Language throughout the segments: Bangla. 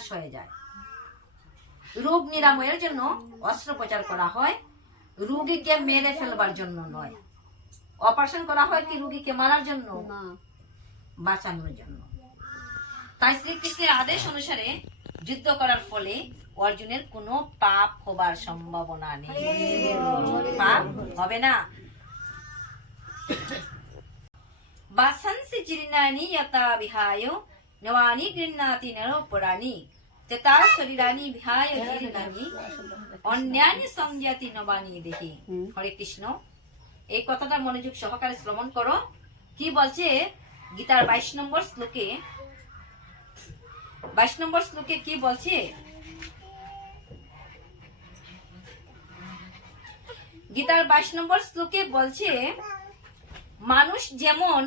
হ্রাস হয়ে যায়। রোগ নিরাময়ের জন্য অস্ত্রোপচার করা হয়, রোগীকে মেরে ফেলবার জন্য নয়। অপারেশন করা হয় কি রোগীকে মারার জন্য? বাঁচানোর জন্য। তাই শ্রীকৃষ্ণের আদেশ অনুসারে যুদ্ধ করার ফলে অর্জুনের কোনো পাপ হবার সম্ভাবনা নেই। পাপ হবে না। বাসাংসি জীর্ণানি যথা বিহায় নবানি গৃহ্ণাতি নরপরাণি তথা শরীরানি বিহায় জীর্ণানি অন্যানি সংযাতি নবানি দেহি। হরে কৃষ্ণ। এই কথাটা মনোযোগ সহকারে শ্রবণ করো। কি বলছে গীতার 22 নম্বর শ্লোকে? 22 নম্বর শ্লোকে কি বলছে? গীতার 22 নম্বর শ্লোকে বলছে, মানুষ যেমন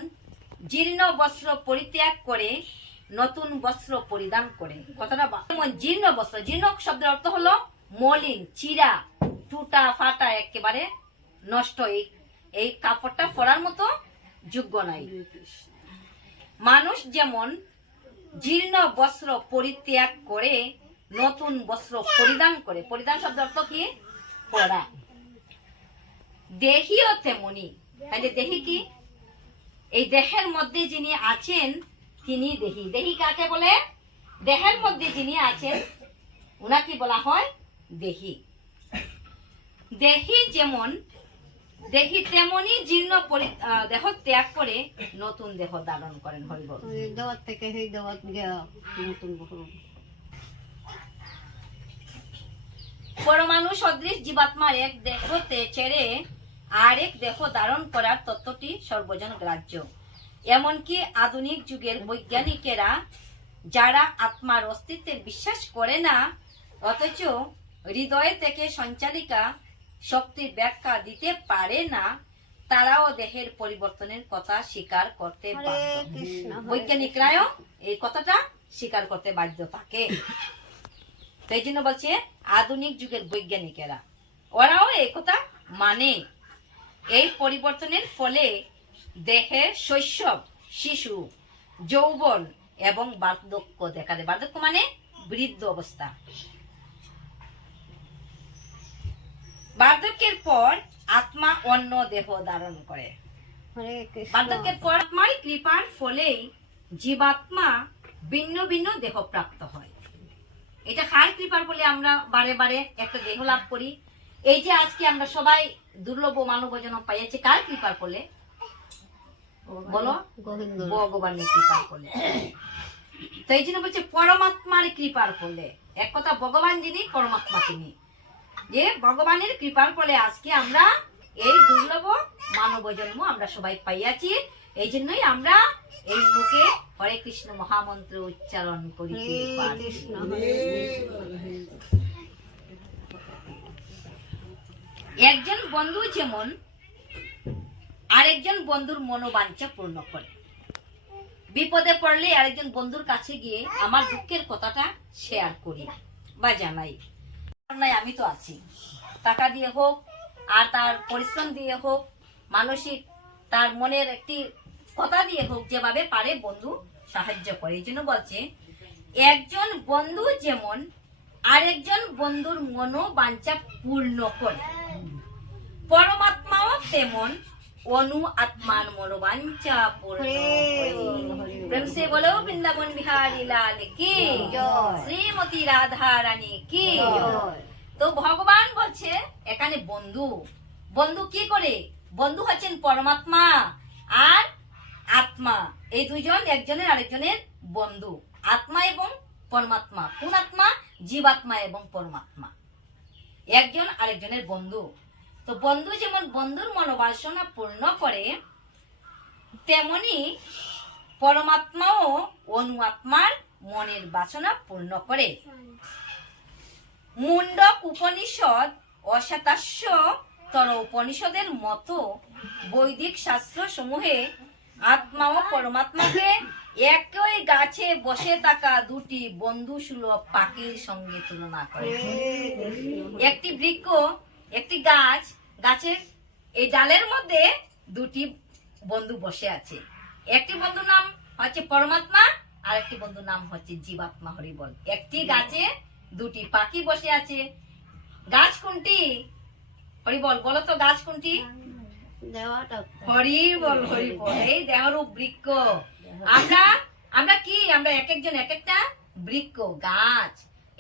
জীর্ণ বস্ত্র পরিত্যাগ করে নতুন বস্ত্র পরিধান করে। কথাটা জীর্ণ বস্ত্র, জীর্ণ শব্দের অর্থ হলো মলিন, চিরা, টুটা ফাটা, একেবারে নষ্ট। এই কাপড়টা পরার মতো যোগ্য নাই। মানুষ যেমন জীর্ণ বস্ত্র পরিত্যাগ করে নতুন বস্ত্র পরিধান করে। পরিধান শব্দের অর্থ কি? পরা। দেহিও তেমনি। তাহলে দেহি কি? এই দেহের মধ্যে যিনি আছেন তিনি দেহি। দেহি কাকে বলে? দেহের মধ্যে যিনি আছেন উনাকে বলা হয় দেহি। দেহি যেমন দেহি তেমনি জীর্ণ দেহ ত্যাগ করে নতুন দেহ ধারণ করেন। হরিবল। পরমাণু সদৃশ জীবাত্মার এক দেহতে ছেড়ে আরেক দেহ ধারণ করার তত্ত্বটি সর্বজন গ্রাহ্য। এমনকি আধুনিক যুগের বৈজ্ঞানিকেরা যারা আত্মার অস্তিত্বে বিশ্বাস করে না, অথচ হৃদয় থেকে সঞ্চালিকা শক্তির ব্যাখ্যা দিতে পারে না, তারাও দেহের পরিবর্তনের কথা স্বীকার করতে বাধ্য। বৈজ্ঞানিকরাও এই কথাটা স্বীকার করতে বাধ্য থাকে। তাই জন্য বলছে আধুনিক যুগের বৈজ্ঞানিকেরা, ওরাও এই কথা মানে। এই পরিবর্তনের ফলে দেহে শৈশব, শিশু, যৌবন এবং বার্ধক্য দেখা দেয়। বার্ধক্য মানে বৃদ্ধ অবস্থা। বার্ধক্যের পর আত্মা অন্য দেহ ধারণ করে। বার্ধক্যের পর আত্মার কৃপার ফলেই জীবাত্মা ভিন্ন ভিন্ন দেহ প্রাপ্ত হয়। এটা কার কৃপার ফলে আমরা বারে বারে একটা দেহ লাভ করি? এই যে আজকে আমরা সবাই দুর্লভ মানব জন্ম পাইয়াছি, কার কৃপার ফলে? বলো, ভগবানের কৃপার ফলে। তো এই জন্য বলছে পরমাত্মার কৃপার ফলে। এক কথা ভগবান যিনি, পরমাত্মা তিনি। যে ভগবানের কৃপার ফলে আজকে আমরা এই দুর্লভ মানব জন্ম আমরা সবাই পাইয়াছি। এই জন্যই আমরা এই মুখে হরে কৃষ্ণ মহামন্ত্র উচ্চারণ করিতে পারছি। একজন বন্ধু যেমন আরেকজন বন্ধুর মনোবাঞ্ছা পূর্ণ করে। বিপদে পড়লে আরেকজন বন্ধুর কাছে গিয়ে আমার দুঃখের কথাটা শেয়ার করি বা জানাই। আমি তো আছি, টাকা দিয়ে হোক আর তার পরিশ্রম দিয়ে হোক, মানসিক তার মনের একটি কথা দিয়ে হোক, যেভাবে পারে বন্ধু সাহায্য করে। এই জন্য বলছে একজন বন্ধু যেমন আরেকজন বন্ধুর মনোবাঞ্ছা পূর্ণ করে, পরমাত্মাও তেমন অনু আত্মার মনোবাঞ্ছা পূর্ণ করে। প্রেম সে বলো বৃন্দাবন বিহারী লাল কি, শ্রীমতী রাধা রানী কি। তো ভগবান বলছে এখানে বন্ধু, বন্ধু কি করে? বন্ধু হচ্ছেন পরমাত্মা আর আত্মা। এই দুইজন একজনের আরেকজনের বন্ধু। আত্মা এবং পরমাত্মা। কোন আত্মা? জীবাত্মা এবং পরমাত্মা একজন আরেকজনের বন্ধু। তো বন্ধু যেমন বন্ধুর মনোবাসনা পূর্ণ করে, তেমনি পরমাত্মাও অনু আত্মার মনের বাসনা পূর্ণ করে। মুন্ডক উপনিষদ অশতাস্য তর উপনিষদের মতো বৈদিক শাস্ত্র সমূহে আত্মা ও পরমাত্মাকে একই গাছে বসে থাকা দুটি বন্ধু সুলভ পাখির সঙ্গে তুলনা করে। একটি বৃক্ষ, একটি গাছ, গাছের এই ডালের মধ্যে দুটি বন্ধু বসে আছে। একটি বন্ধুর নাম হচ্ছে পরমাত্মা, আর একটি বন্ধুর নাম হচ্ছে জীবাত্মা। হরি বল। একটি গাছে দুটি পাখি বসে আছে। গাছ কোনটি? হরি বল, বলো তো গাছ কোনটি? হরি বল, হরি বল। এই দেহরূপ বৃক্ষ। আমরা আমরা কি? আমরা এক একজন এক একটা বৃক্ষ, গাছ।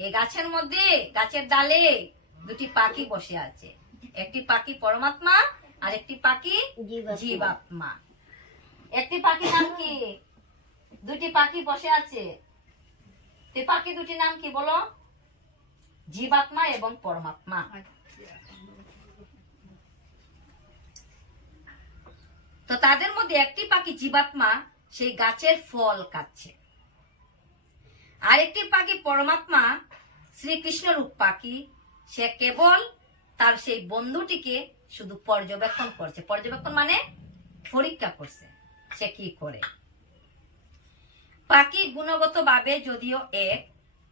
এই গাছের মধ্যে, গাছের ডালে দুটি পাখি বসে আছে। একটি পাখি পরমাত্মা আর একটি পাখি জীবাত্মা। একটি পাখি নাম কি? দুটি পাখি বসে আছে। এই পাখি দুটি নাম কি বলো? জীবাত্মা এবং পরমাত্মা। তো তাদের মধ্যে একটি পাখি জীবাত্মা সেই গাছের ফল খাচ্ছে, আরেকটি পাখি পরমাত্মা শ্রীকৃষ্ণ রূপ পাখি, সে কেবল তার সেই বন্ধুটিকে শুধু পর্যবেক্ষণ করছে। পর্যবেক্ষণ মানে পরীক্ষা করছে সে কি করে। পাখি গুণগত ভাবে যদিও এক,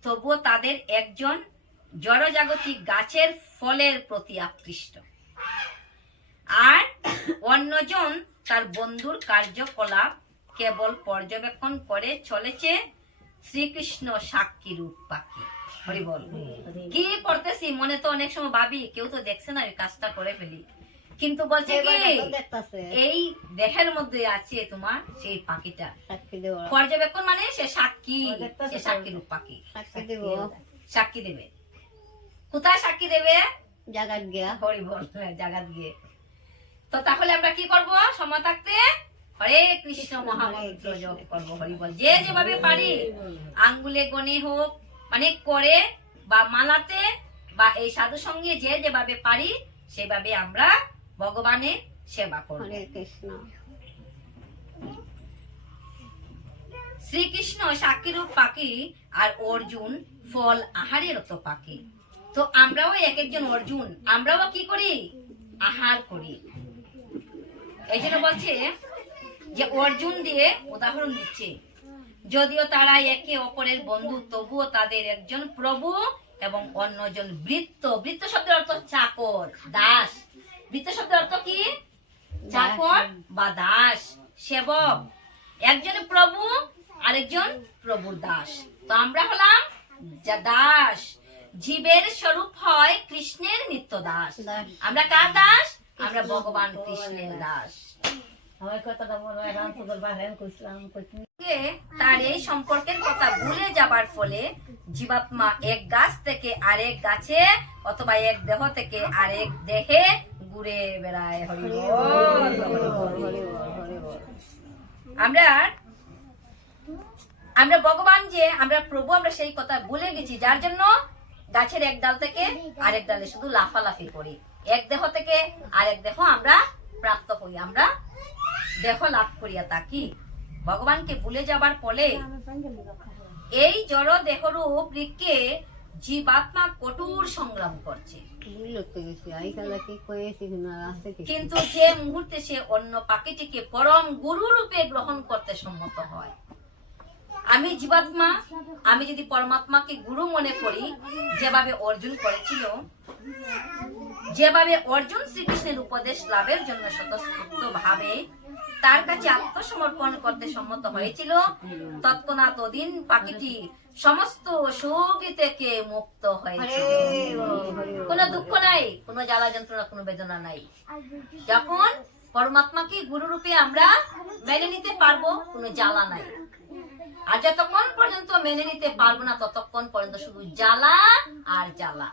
তবুও তাদের একজন জড়জাগতিক গাছের ফলের প্রতি আকৃষ্ট, আর অন্যজন তার বন্ধুর কার্যকলাপ কেবল পর্যবেক্ষণ করে চলেছে। শ্রীকৃষ্ণ সাক্ষী রূপ পাখি। হরি বল। কি করতেছি মনে তো অনেক সময় ভাবি কেউ তো দেখছে না, ওই কাজটা করে ফেলি, কিন্তু বলছে কি এই দেহের মধ্যে আছে তোমার সেই পাখিটা। পর্যবেক্ষণ মানে সে সাক্ষী, সে সাক্ষী রূপ পাখি। সাক্ষী দেবে কোথায়? সাক্ষী দেবে জাগাত গিয়া। হরি বল, জাগাত গিয়ে। তো তাহলে আমরা কি করব? সময় থাকতে হরে কৃষ্ণ মহামন্ত্র জপ করবো। হরি বল। যে যেভাবে পারি, আঙ্গুলে গনে হোক, মানে করে বা মালাতে বা এই সাধু সঙ্গে যে যেভাবে পারি সেভাবে আমরা ভগবানের সেবা করব। হরে কৃষ্ণ। শ্রীকৃষ্ণ সাক্ষীরূপ পাখি আর অর্জুন ফল আহারেরত পাখি। তো আমরাও এক একজন অর্জুন, আমরাও কি করি? আহার করি। এই জন্য বলছে যে অর্জুন দিয়ে উদাহরণ দিচ্ছে, যদিও তারা একে অপরের বন্ধু, তবুও তাদের একজন প্রভু এবং অন্যজন বৃত্ত। বৃত্ত শব্দের অর্থ চাকর, দাস। বৃত্ত শব্দের অর্থ কি? চাকর বা দাস, সেবক। একজন প্রভু আরেকজন প্রভুর দাস। তো আমরা হলাম দাস। জীবের স্বরূপ হয় কৃষ্ণের নিত্য দাস। আমরা কার দাস? আমরা ভগবান কৃষ্ণের দাস। তার এই সম্পর্কের কথা ভুলে যাবার ফলে জীবাত্মা এক গাছ থেকে আরেক গাছে অথবা এক দেহ থেকে আরেক দেহে ঘুরে বেড়ায়। হরি বল। আমরা ভগবান যে আমরা প্রভু, আমরা সেই কথা ভুলে গেছি, যার জন্য গাছের এক ডাল থেকে আরেক ডালে শুধু লাফালাফি করি। এক দেহ থেকে আরেক দেহ আমরা প্রাপ্ত হই, আমরা দেহ লাভ করিয়া থাকি। ভগবানকে ভুলে যাবার ফলে এই জড় দেহরূপ বৃক্ষে জীবাত্মা কঠোর সংগ্রাম করছে। কিন্তু যে মুহূর্তে সে অন্য পাখিটিকে পরম গুরু রূপে গ্রহণ করতে সম্মত হয়, আমি জীবাত্মা, আমি যদি পরমাত্মাকে গুরু মনে করি, যেভাবে অর্জুন করেছিল, যেভাবে অর্জুন শ্রীকৃষ্ণের উপদেশ লাভের জন্য স্বতঃস্ফূর্ত ভাবে তার কাছে আত্মসমর্পণ করতে সম্মত হয়েছিল, তৎক্ষণাৎ ওদিন পাখিটি সমস্ত সুখ থেকে মুক্ত হয়েছিল। কোনো দুঃখ নাই, কোনো জ্বালা যন্ত্রণা, কোনো বেদনা নাই। যখন পরমাত্মাকে গুরু রূপে আমরা মেনে নিতে পারবো, কোনো জ্বালা নাই। আর যতক্ষণ পর্যন্ত মেনে নিতে পারবো না, ততক্ষণ পর্যন্ত শুধু জ্বালা আর জ্বালা।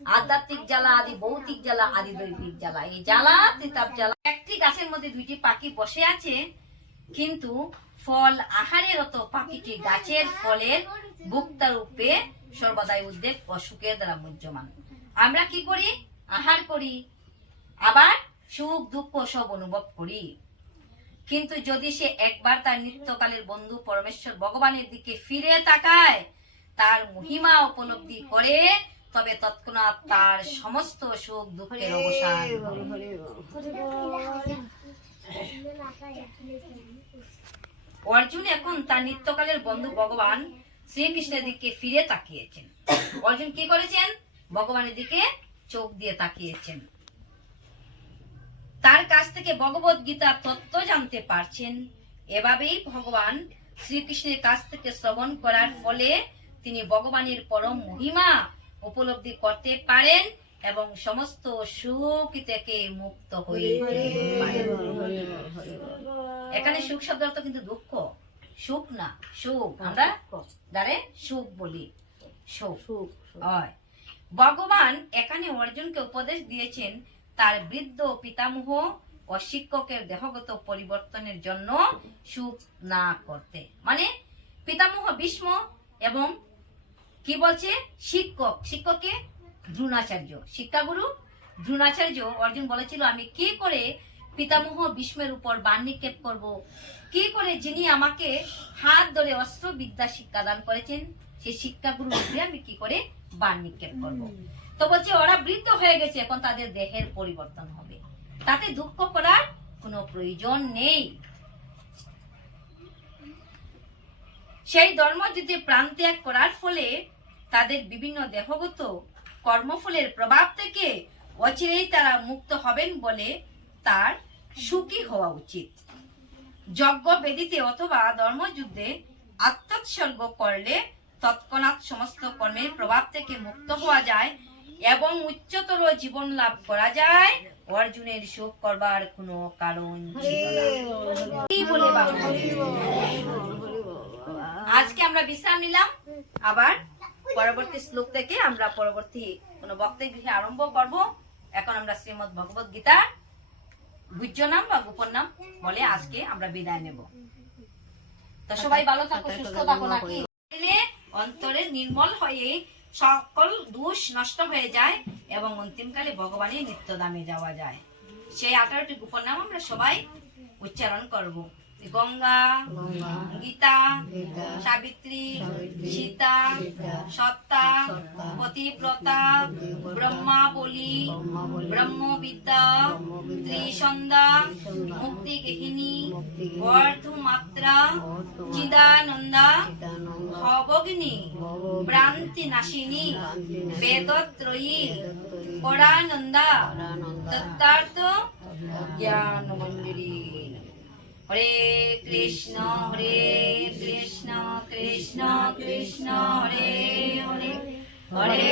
আধ্যাত্মিক জ্বালা, আদি ভৌতিক জ্বালা, আদি দৈবিক জ্বালা। এই জ্বালা তিতাব জ্বালা। একটি গাছের মধ্যে দুইটি পাখি বসে আছে, কিন্তু ফল আহারের রত পাখিটি গাছের ফলের ভোক্তা রূপে সর্বদাই উদ্বেগ ও সুখের দ্বারা মুহ্যমান। আমরা কি করি? আহার করি, আবার সুখ দুঃখ সব অনুভব করি। কিন্তু যদি সে একবার তার নিত্যকালের বন্ধু পরমেশ্বর ভগবানের দিকে ফিরে তাকায়, তার মহিমা উপলব্ধি করে, তবে তৎক্ষণাৎ তার সমস্ত সুখ দুঃখের অবসান। অর্জুন এখন তার নিত্যকালের বন্ধু ভগবান শ্রীকৃষ্ণের দিকে ফিরে তাকিয়েছেন। অর্জুন কি করেছেন? ভগবানের দিকে চোখ দিয়ে তাকিয়েছেন, তার কাছ থেকে ভগবত গীতা তত্ত্ব জানতে পারছেন। এভাবেই ভগবান শ্রীকৃষ্ণের কাছ থেকে শ্রবণ করার ফলে তিনি ভগবানের পরম মহিমা উপলব্ধি করতে পারেন এবং সমস্ত সুখ থেকে মুক্ত হয়ে পারেন। এখানে সুখ শব্দ অর্থ কিন্তু দুঃখ, সুখ না, সুখ আমরা দ্বারে সুখ বলি, সুখ হয়। ভগবান এখানে অর্জুনকে উপদেশ দিয়েছেন তার বৃদ্ধ পিতামহ ও শিক্ষকের দেহগত পরিবর্তনের জন্য সুখ না করতে। মানে পিতামহ ভীষ্ম এবং কি বলছে শিক্ষককে দ্রোণাচার্য, শিক্ষাগুরু দ্রোণাচার্য অর্জুন বলেছিল আমি কি করে পিতামহ ভীষ্মের উপর বাণ নিক্ষেপ করব, কি করে যিনি আমাকে হাত ধরে অস্ত্র বিদ্যা শিক্ষা দান করেছেন সেই শিক্ষাগুরু উপরে আমি কি করে বাণ নিক্ষেপ করব। তো বলছে ওরা বৃদ্ধ হয়ে গেছে, এখন তাদের দেহের পরিবর্তন হবে, তাতে দুঃখ করার কোনো প্রয়োজন নেই। সেই ধর্মযুদ্ধে প্রাণ ত্যাগ করার ফলে তাদের বিভিন্ন দেহগত কর্মফলের প্রভাব থেকে অচিরেই তারা মুক্ত হবেন বলে তার সুখী হওয়া উচিত। যজ্ঞ বেদিতে অথবা ধর্মযুদ্ধে আত্মোৎসর্গ করলে তৎক্ষণাৎ সমস্ত কর্মের প্রভাব থেকে মুক্ত হওয়া যায় এবং উচ্চতর জীবন লাভ করা যায়। অর্জুনের শোক করবার কোনো কারণ ছিল না। কি বলে বাবা? আজকে আমরা বিশ্রাম নিলাম, আবার পরবর্তী শ্লোক থেকে আমরা পরবর্তী কোন বক্তব্য আরম্ভ করব। এখন আমরা শ্রীমদ ভগবত গীতার গুহ্য নাম বা গোপন নাম বলে আজকে আমরা বিদায় নেব। তো সবাই ভালো থাকো, সুস্থ থাকো, নাকি অন্তরে নির্মল হয়ে সকল দোষ নষ্ট হয়ে যায় এবং অন্তিমকালে ভগবানের নিত্যধামে যাওয়া যায়। সেই 18টি গোপন নাম আমরা সবাই উচ্চারণ করব। গঙ্গা, গীতা, সাবিত্রী, সীতা, সত্তা, পতিব্রতা, ব্রহ্মাবলী, ব্রহ্মবিদ্যা, ত্রিসন্ধ্যা, মুক্তিগেহিনী, বর্ধমাত্রা, চিদানন্দা, ভবগ্নি, ভ্রান্তি নাশিনী, বেদত্রয়ী, পরানন্দা, তত্ত্বার্থ জ্ঞান মঞ্জুরি। হরে কৃষ্ণ কৃষ্ণ কৃষ্ণ হরে হরে, হরে